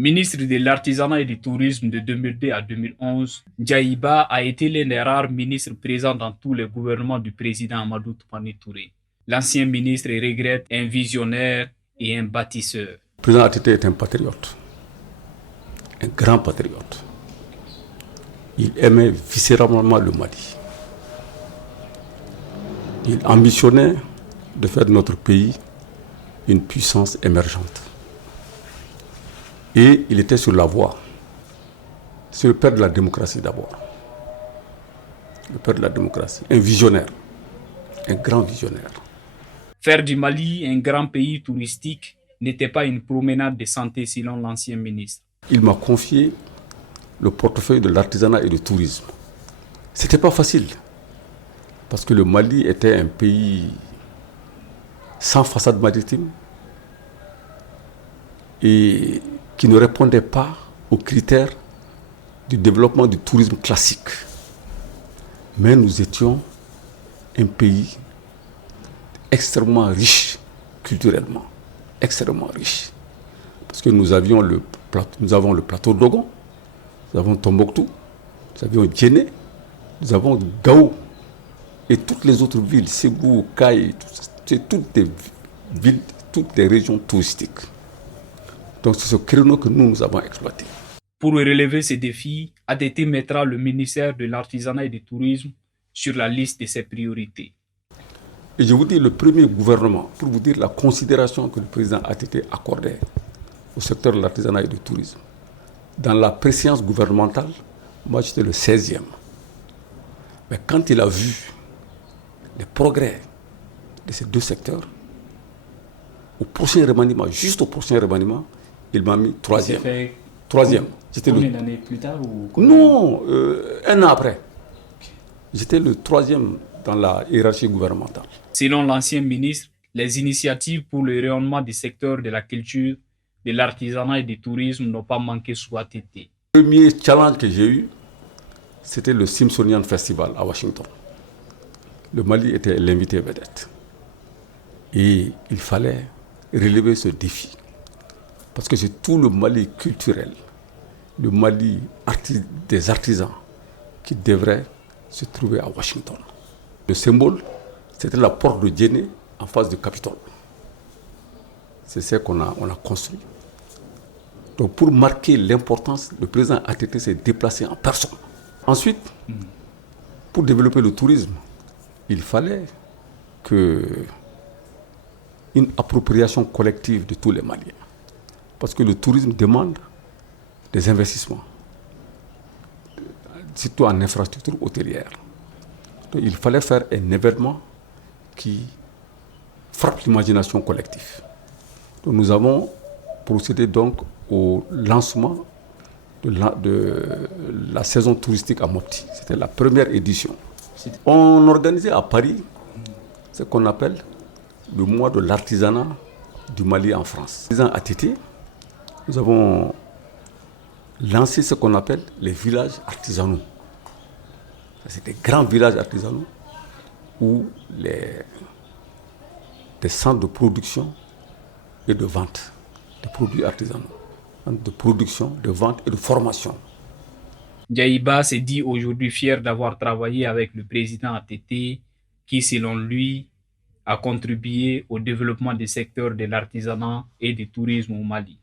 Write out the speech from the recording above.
Ministre de l'Artisanat et du Tourisme de 2002 à 2011, Djaïba a été l'un des rares ministres présents dans tous les gouvernements du président Amadou Toumani Touré. L'ancien ministre regrette un visionnaire et un bâtisseur. Le président ATT est un patriote, un grand patriote. Il aimait viscéralement le Mali. Il ambitionnait de faire de notre pays une puissance émergente. Et il était sur la voie. C'est le père de la démocratie d'abord. Le père de la démocratie, un visionnaire, un grand visionnaire. Faire du Mali un grand pays touristique n'était pas une promenade de santé selon l'ancien ministre. Il m'a confié le portefeuille de l'artisanat et du tourisme. C'était pas facile, parce que le Mali était un pays sans façade maritime et qui ne répondait pas aux critères du développement du tourisme classique. Mais nous étions un pays extrêmement riche culturellement, extrêmement riche. Parce que nous avons le plateau d'Ogon, nous avons Tombouctou, nous avions Djenné, nous avons Gao et toutes les autres villes, Ségou, Kaye, c'est toutes des villes, toutes des régions touristiques. Donc c'est ce créneau que nous avons exploité. Pour relever ces défis, ATT mettra le ministère de l'Artisanat et du Tourisme sur la liste de ses priorités. Et je vous dis, le premier gouvernement, pour vous dire la considération que le président ATT accordait au secteur de l'artisanat et du tourisme, dans la préséance gouvernementale, moi j'étais le 16e. Mais quand il a vu les progrès de ces deux secteurs, au prochain remaniement, juste au prochain remaniement, il m'a mis 3e. 3e. Combien d'années plus tard ou Non, un an après. J'étais le 3e dans la hiérarchie gouvernementale. Selon l'ancien ministre, les initiatives pour le rayonnement du secteur de la culture, de l'artisanat et du tourisme n'ont pas manqué sous ATT. Le premier challenge que j'ai eu, c'était le Smithsonian Festival à Washington. Le Mali était l'invité vedette. Et il fallait relever ce défi. Parce que c'est tout le Mali culturel, le Mali des artisans qui devrait se trouver à Washington. Le symbole, c'était la porte de Djenné en face du Capitole. C'est ce qu'on a construit. Donc pour marquer l'importance, le président ATT s'est déplacé en personne. Ensuite, pour développer le tourisme, il fallait une appropriation collective de tous les Maliens. Parce que le tourisme demande des investissements, surtout en infrastructure hôtelière. Donc il fallait faire un événement qui frappe l'imagination collective. Donc nous avons procédé donc au lancement de la saison touristique à Mopti. C'était la première édition. On organisait à Paris ce qu'on appelle le mois de l'artisanat du Mali en France. Le président ATT, nous avons lancé ce qu'on appelle les villages artisanaux. C'est des grands villages artisanaux où des centres de production et de vente de produits artisanaux, de production, de vente et de formation. Djaïba s'est dit aujourd'hui fier d'avoir travaillé avec le président ATT qui, selon lui, a contribué au développement des secteurs de l'artisanat et du tourisme au Mali.